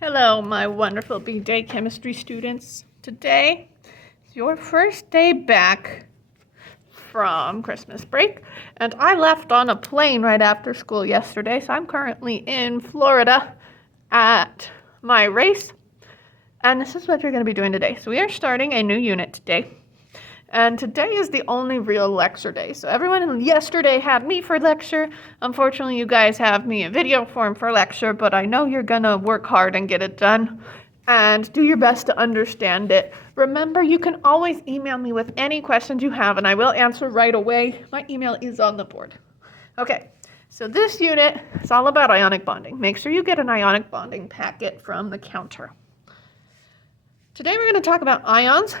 Hello, my wonderful B-Day chemistry students. Today is your first day back from Christmas break, and I left on a plane right after school yesterday, so I'm currently in Florida at my race, and this is what you're going to be doing today. So we are starting a new unit today, and today is the only real lecture day. So everyone yesterday had me for lecture. Unfortunately, you guys have me in video form for lecture, but I know you're gonna work hard and get it done and do your best to understand it. Remember, you can always email me with any questions you have and I will answer right away. My email is on the board. Okay, so this unit is all about ionic bonding. Make sure you get an ionic bonding packet from the counter. Today we're gonna talk about ions.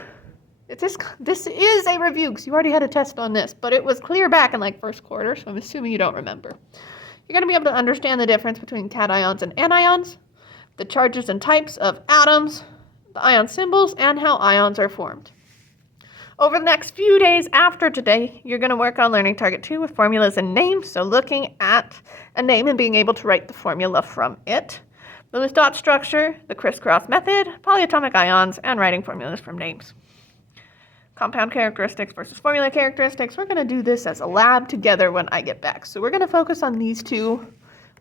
This is a review because you already had a test on this, but it was clear back in like first quarter, so I'm assuming you don't remember. You're going to be able to understand the difference between cations and anions, the charges and types of atoms, the ion symbols, and how ions are formed. Over the next few days after today, you're going to work on learning target 2 with formulas and names, so looking at a name and being able to write the formula from it. The Lewis dot structure, the crisscross method, polyatomic ions, and writing formulas from names. Compound characteristics versus formula characteristics. We're going to do this as a lab together when I get back. So we're going to focus on these two,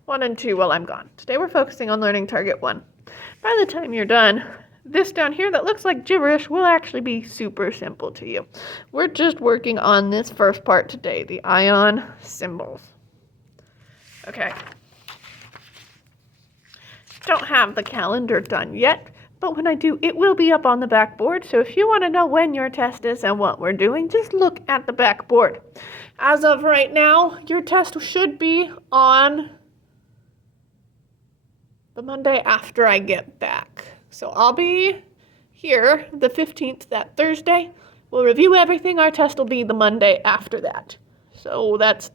1 and 2, while I'm gone. Today we're focusing on learning target 1. By the time you're done, this down here that looks like gibberish will actually be super simple to you. We're just working on this first part today, the ion symbols. Okay. Don't have the calendar done yet. But when I do, it will be up on the backboard. So if you want to know when your test is and what we're doing, just look at the backboard. As of right now, your test should be on the Monday after I get back. So I'll be here the 15th, that Thursday. We'll review everything. Our test will be the Monday after that. So that's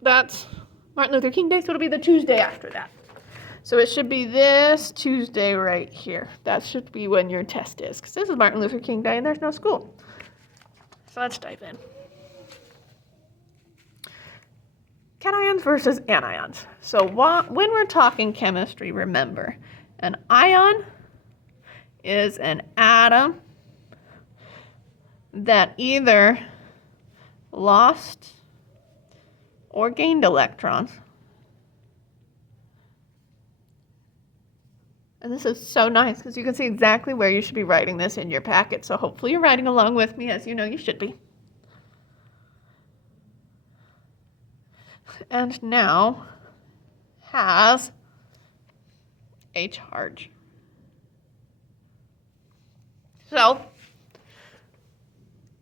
that's Martin Luther King Day, so it'll be the Tuesday after that. So it should be this Tuesday right here. That should be when your test is, because this is Martin Luther King Day and there's no school. So let's dive in. Cations versus anions. So when we're talking chemistry, remember, an ion is an atom that either lost or gained electrons. And this is so nice because you can see exactly where you should be writing this in your packet. So hopefully you're writing along with me, as you know you should be. And now has a charge. So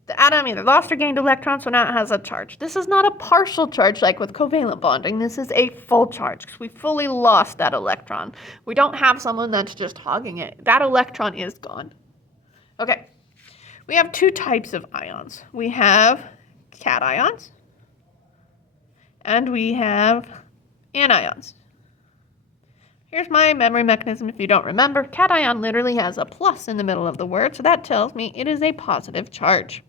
the atom either lost or gained electrons, so now it has a charge. This is not a partial charge like with covalent bonding. This is a full charge because we fully lost that electron. We don't have someone that's just hogging it. That electron is gone. Okay, we have 2 types of ions. We have cations and we have anions. Here's my memory mechanism if you don't remember. Cation literally has a plus in the middle of the word, so that tells me it is a positive charge.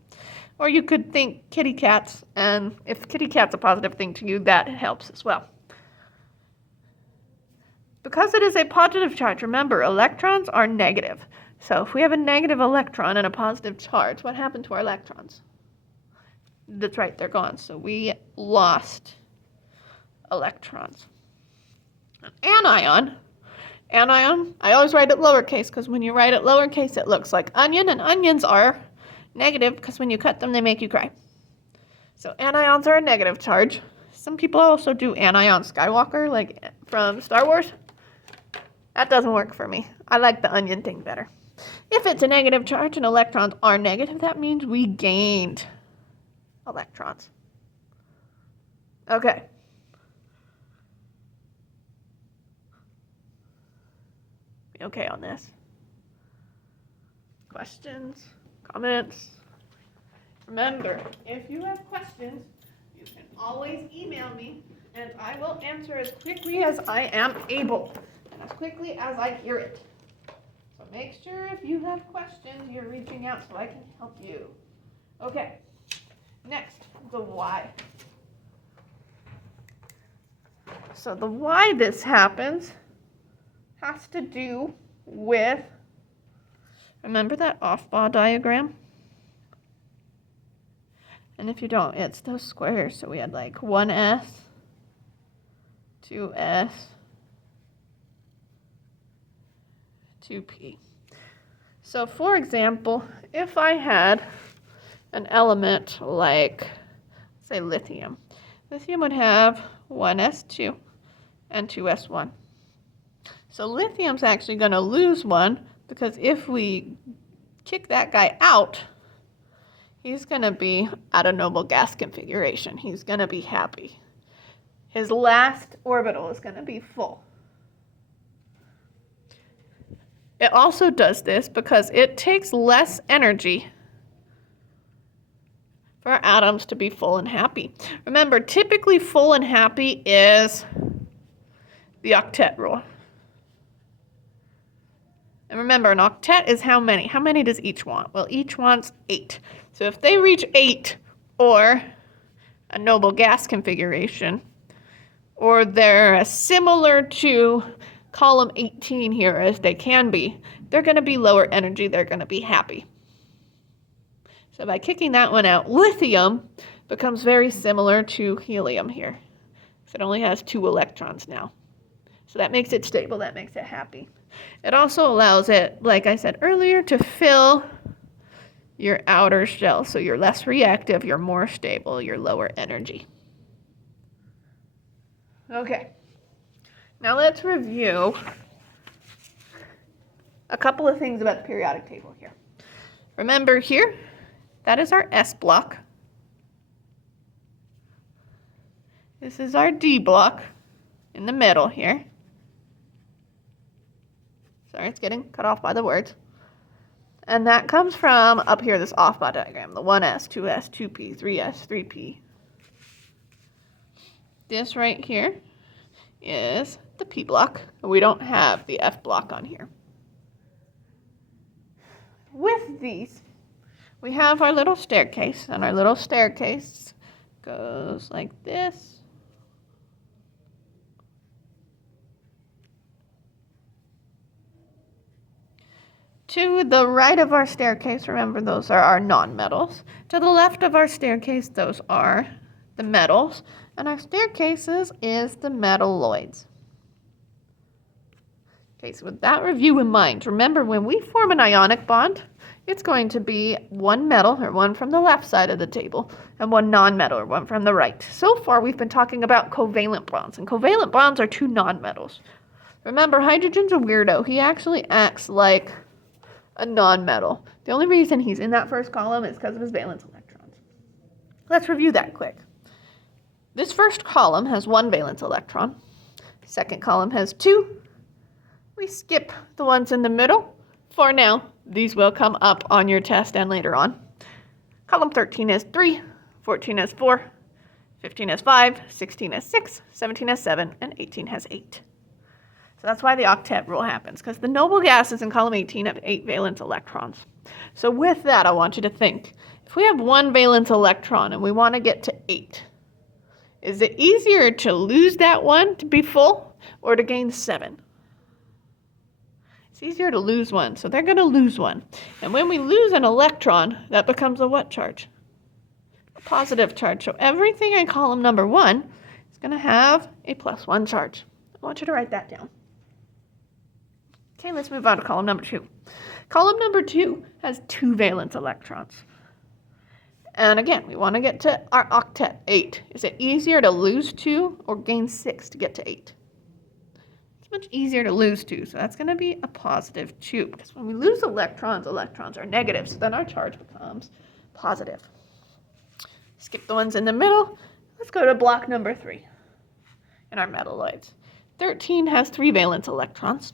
Or you could think kitty cats, and if kitty cat's a positive thing to you, that helps as well. Because it is a positive charge, remember, electrons are negative. So if we have a negative electron and a positive charge, what happened to our electrons? That's right, they're gone. So we lost electrons. Anion, I always write it lowercase because when you write it lowercase, it looks like onion, and onions are negative because when you cut them, they make you cry. So anions are a negative charge. Some people also do anion Skywalker, like from Star Wars. That doesn't work for me. I like the onion thing better. If it's a negative charge and electrons are negative, that means we gained electrons. Okay. Okay on this? Questions? Comments? Remember, if you have questions, you can always email me and I will answer as quickly as I am able and as quickly as I hear it. So make sure if you have questions, you're reaching out so I can help you. Okay, next, the why. So the why this happens has to do with, remember that off-bar diagram? And if you don't, it's those squares. So we had like 1s, 2s, 2p. So for example, if I had an element like, say, lithium, lithium would have 1s2 and 2s1. So lithium's actually going to lose one because if we kick that guy out, he's going to be at a noble gas configuration. He's going to be happy. His last orbital is going to be full. It also does this because it takes less energy for atoms to be full and happy. Remember, typically full and happy is the octet rule. And remember, an octet is how many? How many does each want? Well, each wants 8. So if they reach 8 or a noble gas configuration, or they're similar to column 18 here as they can be, they're going to be lower energy, they're going to be happy. So by kicking that one out, lithium becomes very similar to helium here. So it only has 2 electrons now. So that makes it stable, that makes it happy. It also allows it, like I said earlier, to fill your outer shell. So you're less reactive, you're more stable, you're lower energy. Okay, now let's review a couple of things about the periodic table here. Remember here, that is our S block. This is our D block in the middle here. Sorry, it's getting cut off by the words. And that comes from up here, this off-bar diagram, the 1s, 2s, 2p, 3s, 3p. This right here is the P block. We don't have the F block on here. With these, we have our little staircase, and our little staircase goes like this. To the right of our staircase, remember those are our nonmetals. To the left of our staircase, those are the metals. And our staircases is the metalloids. Okay, so with that review in mind, remember when we form an ionic bond, it's going to be one metal, or one from the left side of the table, and one nonmetal, or one from the right. So far, we've been talking about covalent bonds, and covalent bonds are 2 nonmetals. Remember, hydrogen's a weirdo. He actually acts like a nonmetal. The only reason he's in that first column is because of his valence electrons. Let's review that quick. This first column has 1 valence electron. Second column has 2. We skip the ones in the middle. For now, these will come up on your test and later on. Column 13 has 3, 14 has 4, 15 has 5, 16 has 6, 17 has 7, and 18 has 8. So that's why the octet rule happens, because the noble gases in column 18 have 8 valence electrons. So with that, I want you to think, if we have 1 valence electron and we want to get to 8, is it easier to lose that one to be full or to gain 7? It's easier to lose one, so they're going to lose one. And when we lose an electron, that becomes a what charge? A positive charge. So everything in column number 1 is going to have a +1 charge. I want you to write that down. Okay, let's move on to column number 2. Column number 2 has 2 valence electrons. And again, we want to get to our octet, 8. Is it easier to lose 2 or gain 6 to get to 8? It's much easier to lose 2, so that's going to be a +2. Because when we lose electrons, electrons are negative, so then our charge becomes positive. Skip the ones in the middle. Let's go to block number 3 in our metalloids. 13 has 3 valence electrons.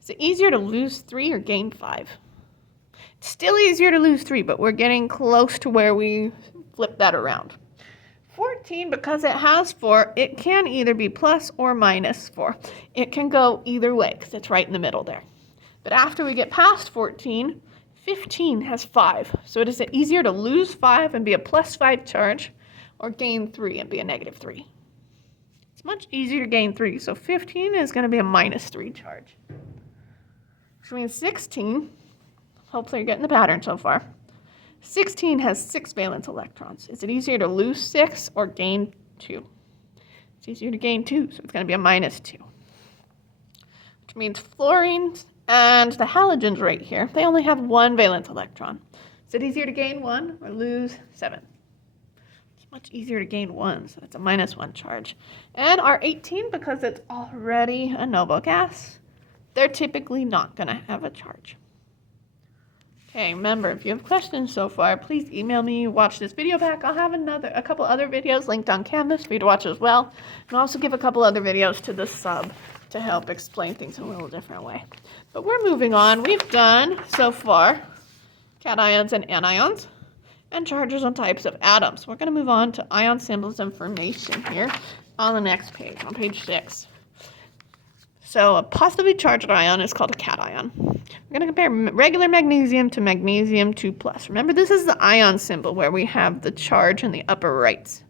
Is it easier to lose 3 or gain 5? It's still easier to lose 3, but we're getting close to where we flip that around. 14, because it has 4, it can either be plus or minus 4. It can go either way because it's right in the middle there. But after we get past 14, 15 has 5. So is it easier to lose 5 and be a +5 charge or gain 3 and be a -3? It's much easier to gain 3. So 15 is going to be a -3 charge. Which means 16, hopefully you're getting the pattern so far. 16 has 6 valence electrons. Is it easier to lose 6 or gain 2? It's easier to gain 2, so it's going to be a -2. Which means fluorines and the halogens right here, they only have 1 valence electron. Is it easier to gain 1 or lose 7? It's much easier to gain 1, so it's a -1 charge. And our 18, because it's already a noble gas, they're typically not going to have a charge. Okay, remember, if you have questions so far, please email me, watch this video back. I'll have a couple other videos linked on Canvas for you to watch as well. And I'll also give a couple other videos to the sub to help explain things in a little different way. But we're moving on. We've done, so far, cations and anions, and charges and types of atoms. We're going to move on to ion symbols information here on the next page, on page 6. So a positively charged ion is called a cation. We're going to compare regular magnesium to magnesium 2+. Remember, this is the ion symbol where we have the charge in the upper right.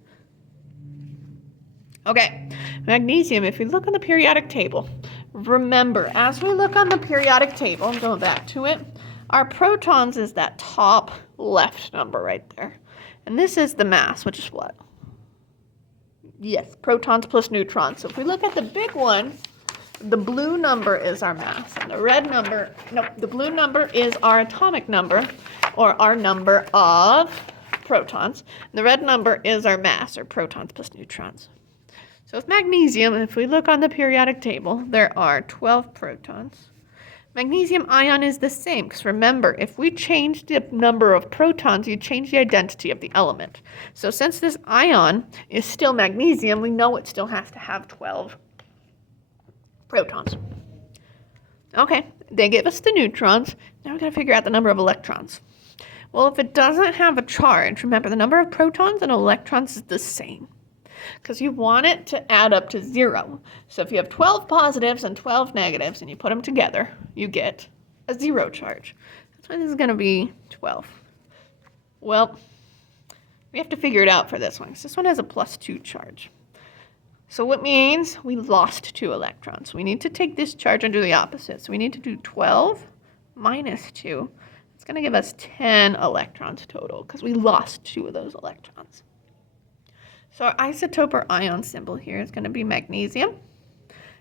Okay, magnesium, if we look on the periodic table, remember, as we look on the periodic table, I'm going back to it, our protons is that top left number right there. And this is the mass, which is what? Yes, protons plus neutrons. So if we look at the big one, the blue number is our mass, and the blue number is our atomic number, or our number of protons. And the red number is our mass, or protons plus neutrons. So with magnesium, if we look on the periodic table, there are 12 protons. Magnesium ion is the same, because remember, if we change the number of protons, you change the identity of the element. So since this ion is still magnesium, we know it still has to have 12 protons. Okay, they give us the neutrons. Now we're going to figure out the number of electrons. Well, if it doesn't have a charge, remember the number of protons and electrons is the same, because you want it to add up to 0. So if you have 12 positives and 12 negatives and you put them together, you get a 0 charge. That's why this is going to be 12. Well, we have to figure it out for this one, because this one has a +2 charge. So what means we lost 2 electrons. We need to take this charge and do the opposite. So we need to do 12 minus 2. It's going to give us 10 electrons total, because we lost 2 of those electrons. So our isotope or ion symbol here is going to be magnesium.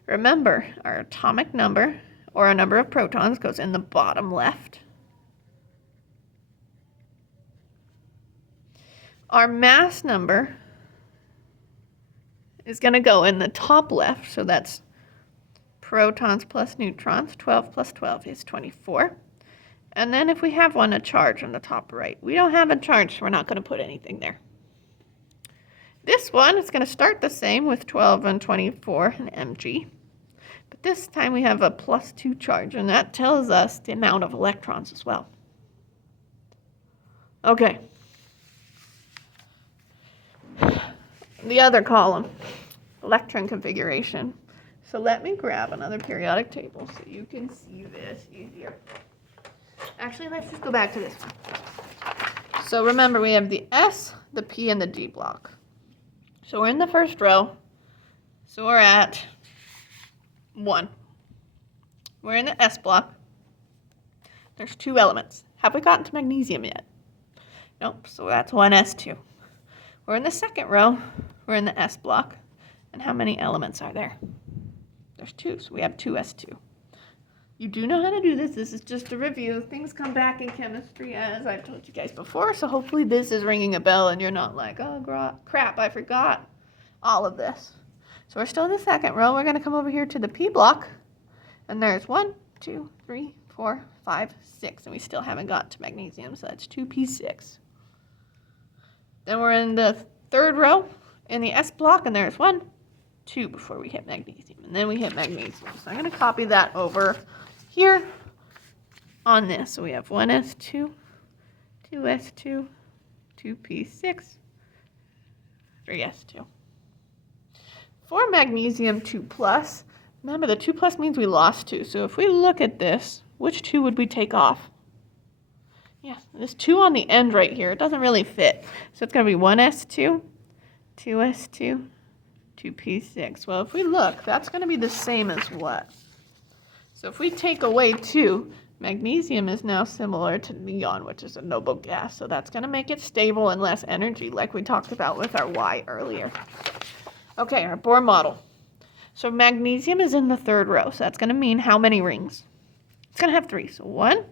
Remember, our atomic number, or our number of protons, goes in the bottom left. Our mass number is going to go in the top left, so that's protons plus neutrons. 12 plus 12 is 24. And then if we have a charge on the top right. We don't have a charge, so we're not going to put anything there. This one is going to start the same with 12 and 24 and Mg. But this time we have a +2 charge, and that tells us the amount of electrons as well. Okay. The other column, electron configuration. So let me grab another periodic table so you can see this easier. Actually, let's just go back to this one. So remember, we have the S, the P, and the D block. So we're in the first row. So we're at 1. We're in the S block. There's 2 elements. Have we gotten to magnesium yet? Nope, so that's 1s2. We're in the second row. We're in the S block. And how many elements are there? There's 2, so we have 2s2. You do know how to do this. This is just a review. Things come back in chemistry, as I've told you guys before, so hopefully this is ringing a bell and you're not like, oh crap, I forgot all of this. So we're still in the second row. We're going to come over here to the P block, and there's 1, 2, 3, 4, 5, 6, and we still haven't got to magnesium, so that's 2p6. Then we're in the third row in the S block, and there's 1, 2 before we hit magnesium, and then we hit magnesium. So I'm going to copy that over here on this. So we have 1s2, 2s2, 2p6, 3s2. For magnesium 2+, remember the 2+ means we lost 2. So if we look at this, which 2 would we take off? Yeah, this 2 on the end right here, it doesn't really fit. So it's going to be 1s2, 2s2, 2p6. Well, if we look, that's going to be the same as what? So if we take away 2, magnesium is now similar to neon, which is a noble gas. So that's going to make it stable and less energy, like we talked about with our Y earlier. Okay, our Bohr model. So magnesium is in the third row. So that's going to mean how many rings? It's going to have 3. So 1,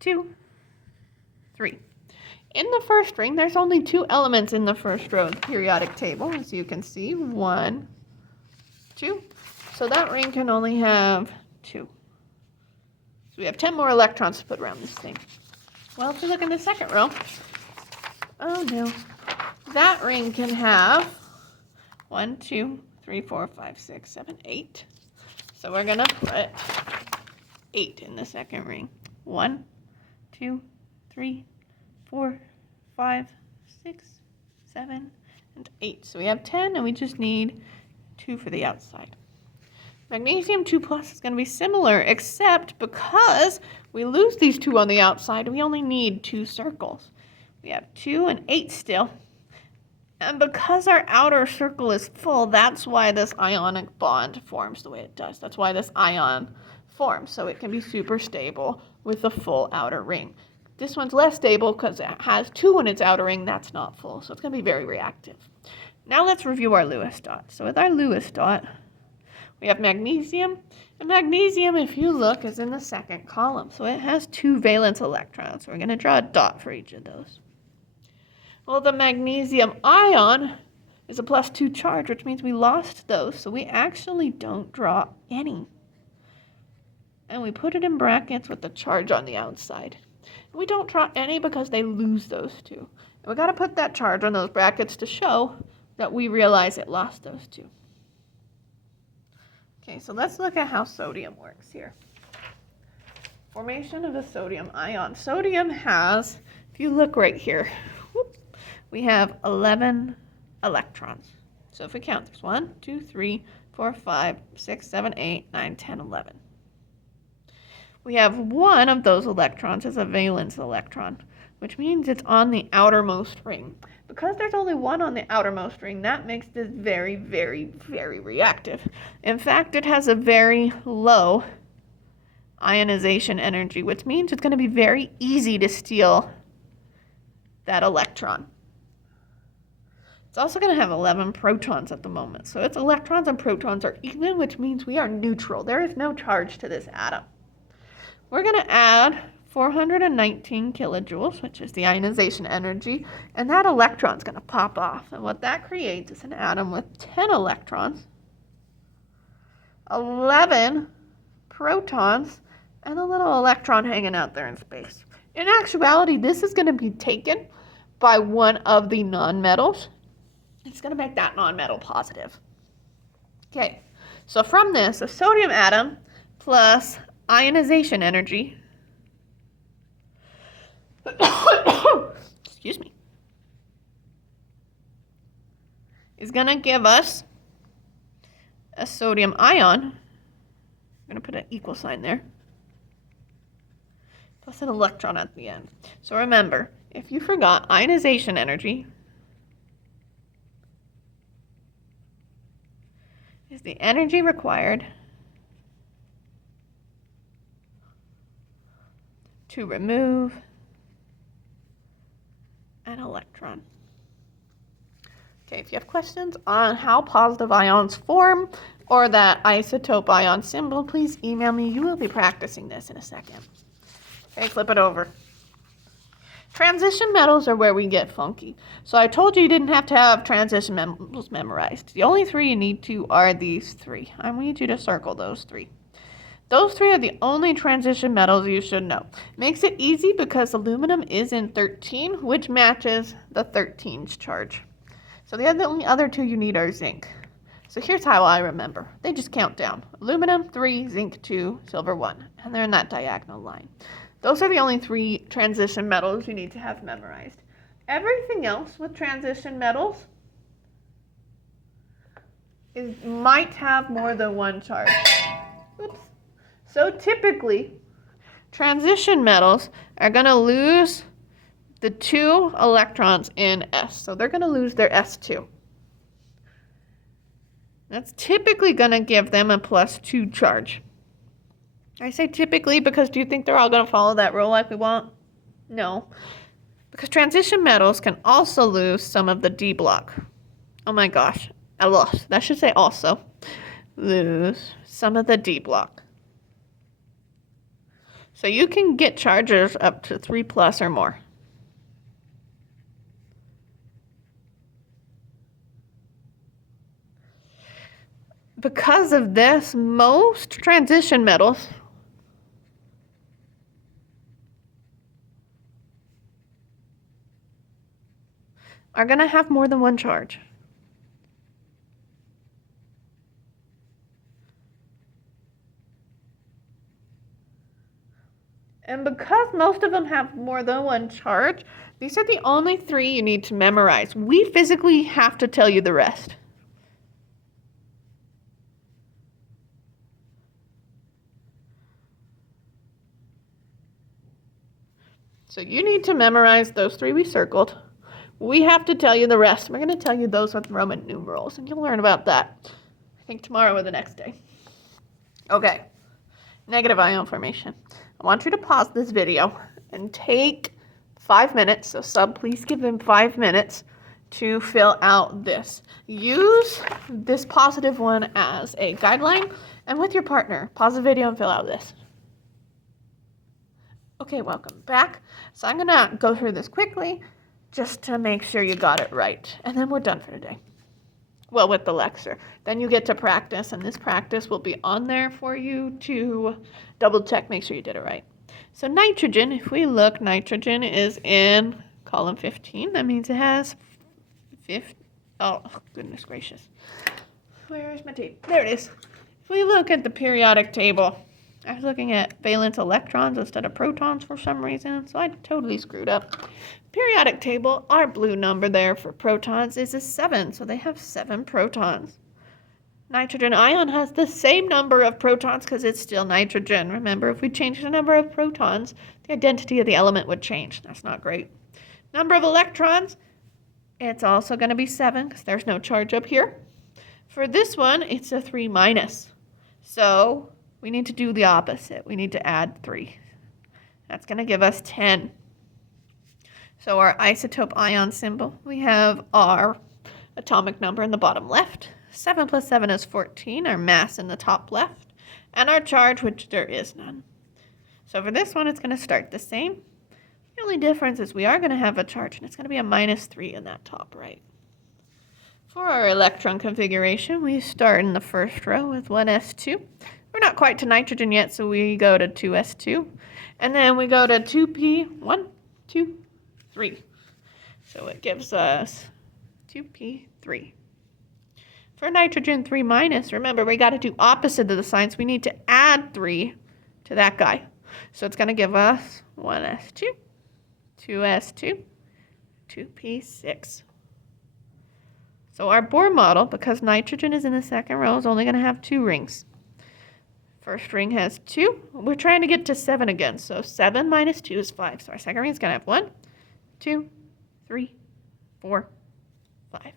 2, 3. In the first ring, there's only 2 elements in the first row of the periodic table, as you can see. 1, 2. So that ring can only have 2. So we have 10 more electrons to put around this thing. Well, if we look in the second row, oh no, that ring can have 1, 2, 3, 4, 5, 6, 7, 8. So we're going to put 8 in the second ring. 1, 2, 3, 4, 5, 6, 7, and 8. So we have 10, and we just need 2 for the outside. Magnesium 2 plus is going to be similar, except because we lose these 2 on the outside, we only need 2 circles. We have 2 and 8 still. And because our outer circle is full, that's why this ionic bond forms the way it does. That's why this ion forms, so it can be super stable with a full outer ring. This one's less stable because it has 2 in its outer ring. That's not full, so it's going to be very reactive. Now let's review our Lewis dot. So with our Lewis dot, we have magnesium. And magnesium, if you look, is in the second column. So it has 2 valence electrons. So we're going to draw a dot for each of those. Well, the magnesium ion is a +2 charge, which means we lost those. So we actually don't draw any. And we put it in brackets with the charge on the outside. We don't draw any because they lose those 2. And we got to put that charge on those brackets to show that we realize it lost those 2. Okay, so let's look at how sodium works here. Formation of a sodium ion. Sodium has, if you look right here, we have 11 electrons. So if we count, there's 1, 2, 3, 4, 5, 6, 7, 8, 9, 10, 11. We have 1 of those electrons as a valence electron, which means it's on the outermost ring. Because there's only 1 on the outermost ring, that makes this very, very, very reactive. In fact, it has a very low ionization energy, which means it's going to be very easy to steal that electron. It's also going to have 11 protons at the moment. So its electrons and protons are even, which means we are neutral. There is no charge to this atom. We're going to add 419 kilojoules, which is the ionization energy, and that electron's going to pop off. And what that creates is an atom with 10 electrons, 11 protons, and a little electron hanging out there in space. In actuality, this is going to be taken by one of the nonmetals. It's going to make that nonmetal positive. Okay, so from this, a sodium atom plus ionization energy excuse me, is going to give us a sodium ion. I'm going to put an equal sign there, plus an electron at the end. So remember, if you forgot, ionization energy is the energy required to remove an electron. Okay, if you have questions on how positive ions form or that isotope ion symbol, please email me. You will be practicing this in a second. Okay, flip it over. Transition metals are where we get funky. So I told you didn't have to have transition metals memorized. The only 3 you need to are these 3. I need you to circle those 3. Those 3 are the only transition metals you should know. Makes it easy because aluminum is in 13, which matches the 13's charge. So the only other 2 you need are zinc. So here's how I remember. They just count down. Aluminum 3, zinc 2, silver 1. And they're in that diagonal line. Those are the only 3 transition metals you need to have memorized. Everything else with transition metals might have more than 1 charge. Oops. So typically, transition metals are going to lose the 2 electrons in S. So they're going to lose their S2. That's typically going to give them a +2 charge. I say typically because do you think they're all going to follow that rule like we want? No. Because transition metals can also lose some of the D block. Oh my gosh, I lost. That should say also. Lose some of the D block. So you can get charges up to 3+ or more. Because of this, most transition metals are going to have more than one charge. And because most of them have more than one charge, these are the only 3 you need to memorize. We physically have to tell you the rest. So you need to memorize those 3 we circled. We have to tell you the rest. We're going to tell you those with Roman numerals, and you'll learn about that, I think, tomorrow or the next day. Okay, negative ion formation. I want you to pause this video and take 5 minutes. So sub, please give them 5 minutes to fill out this. Use this positive one as a guideline, and with your partner, pause the video and fill out this. Okay, welcome back. So I'm gonna go through this quickly just to make sure you got it right, and then we're done for today. Well, with the lecture. Then you get to practice, and this practice will be on there for you to double check, make sure you did it right. So nitrogen, if we look, nitrogen is in column 15. That means it has oh, goodness gracious. Where is my tape? There it is. If we look at the periodic table, I was looking at valence electrons instead of protons for some reason, so I totally screwed up. Periodic table, our blue number there for protons is a 7, so they have 7 protons. Nitrogen ion has the same number of protons because it's still nitrogen. Remember, if we change the number of protons, the identity of the element would change. That's not great. Number of electrons, it's also going to be 7 because there's no charge up here. For this one, it's a 3-. So we need to do the opposite. We need to add 3. That's going to give us 10. So our isotope ion symbol, we have our atomic number in the bottom left. 7 + 7 is 14, our mass in the top left, and our charge, which there is none. So for this one, it's going to start the same. The only difference is we are going to have a charge, and it's going to be a -3 in that top right. For our electron configuration, we start in the first row with 1s2. We're not quite to nitrogen yet, so we go to 2s2. And then we go to 2p, 1, 2, 3. So it gives us 2p3. For nitrogen 3-, remember, we got to do opposite of the signs. We need to add 3 to that guy. So it's going to give us 1s2, 2s2, 2p6. So our Bohr model, because nitrogen is in the second row, is only going to have 2 rings. First ring has 2. We're trying to get to 7 again. So 7 - 2 is 5. So our second ring is going to have 1, 2, 3, 4, 5.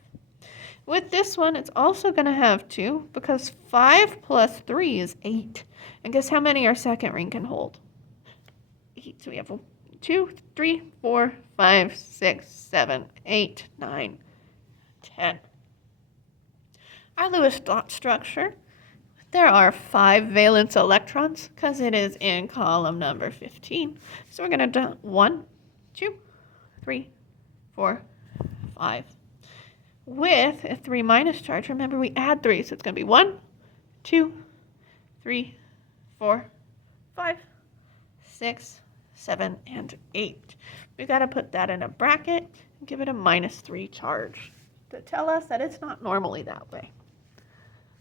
With this one, it's also going to have 2 because 5 + 3 is 8. And guess how many our second ring can hold? 8. So we have 2, 3, 4, 5, 6, 7, 8, 9, 10. Our Lewis dot structure, there are 5 valence electrons because it is in column number 15. So we're going to do 1, 2, 3, 4, 5. With a 3- charge, remember we add 3, so it's going to be 1, 2, 3, 4, 5, 6, 7, and 8. We've got to put that in a bracket and give it a -3 charge to tell us that it's not normally that way.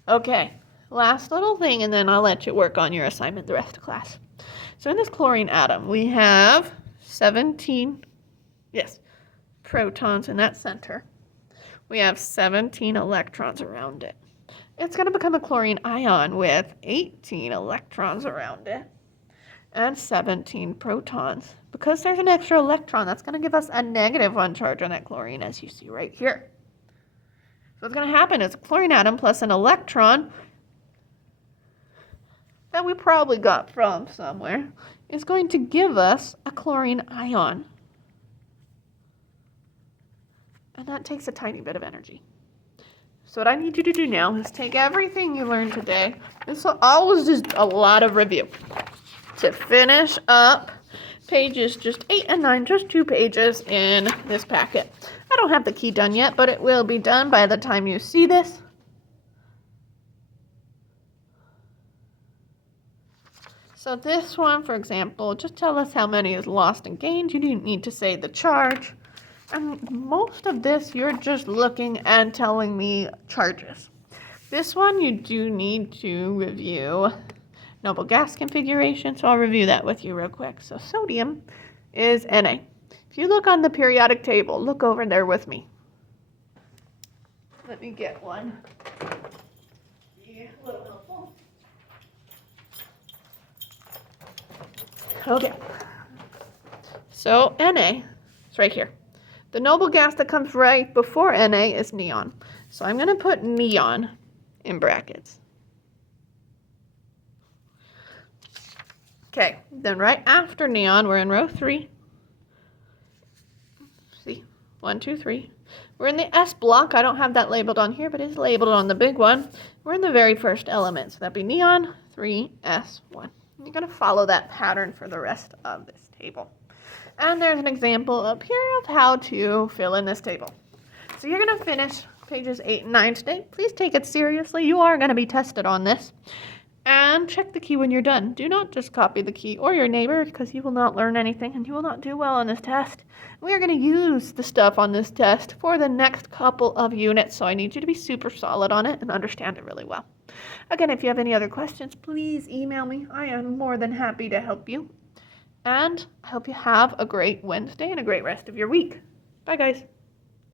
Okay, last little thing, and then I'll let you work on your assignment the rest of class. So in this chlorine atom, we have 17, protons in that center. We have 17 electrons around it. It's going to become a chlorine ion with 18 electrons around it and 17 protons. Because there's an extra electron, that's going to give us a -1 charge on that chlorine, as you see right here. So what's going to happen is a chlorine atom plus an electron that we probably got from somewhere is going to give us a chlorine ion. And that takes a tiny bit of energy. So what I need you to do now is take everything you learned today. This will always just a lot of review. To finish up pages just 8 and 9, just 2 pages in this packet. I don't have the key done yet, but it will be done by the time you see this. So this one, for example, just tell us how many is lost and gained. You didn't need to say the charge. And most of this, you're just looking and telling me charges. This one, you do need to review noble gas configuration, so I'll review that with you real quick. So sodium is Na. If you look on the periodic table, look over there with me. Let me get one. Yeah, a little helpful. Okay. So Na is right here. The noble gas that comes right before Na is neon. So I'm going to put neon in brackets. Okay, then right after neon, we're in row 3. See, 1, 2, 3. We're in the S block. I don't have that labeled on here, but it's labeled on the big one. We're in the very first element, so that'd be neon 3S1. You're going to follow that pattern for the rest of this table. And there's an example up here of how to fill in this table. So you're going to finish pages 8 and 9 today. Please take it seriously. You are going to be tested on this. And check the key when you're done. Do not just copy the key or your neighbor, because you will not learn anything and you will not do well on this test. We are going to use the stuff on this test for the next couple of units, so I need you to be super solid on it and understand it really well. Again, if you have any other questions, please email me. I am more than happy to help you. And I hope you have a great Wednesday and a great rest of your week. Bye, guys.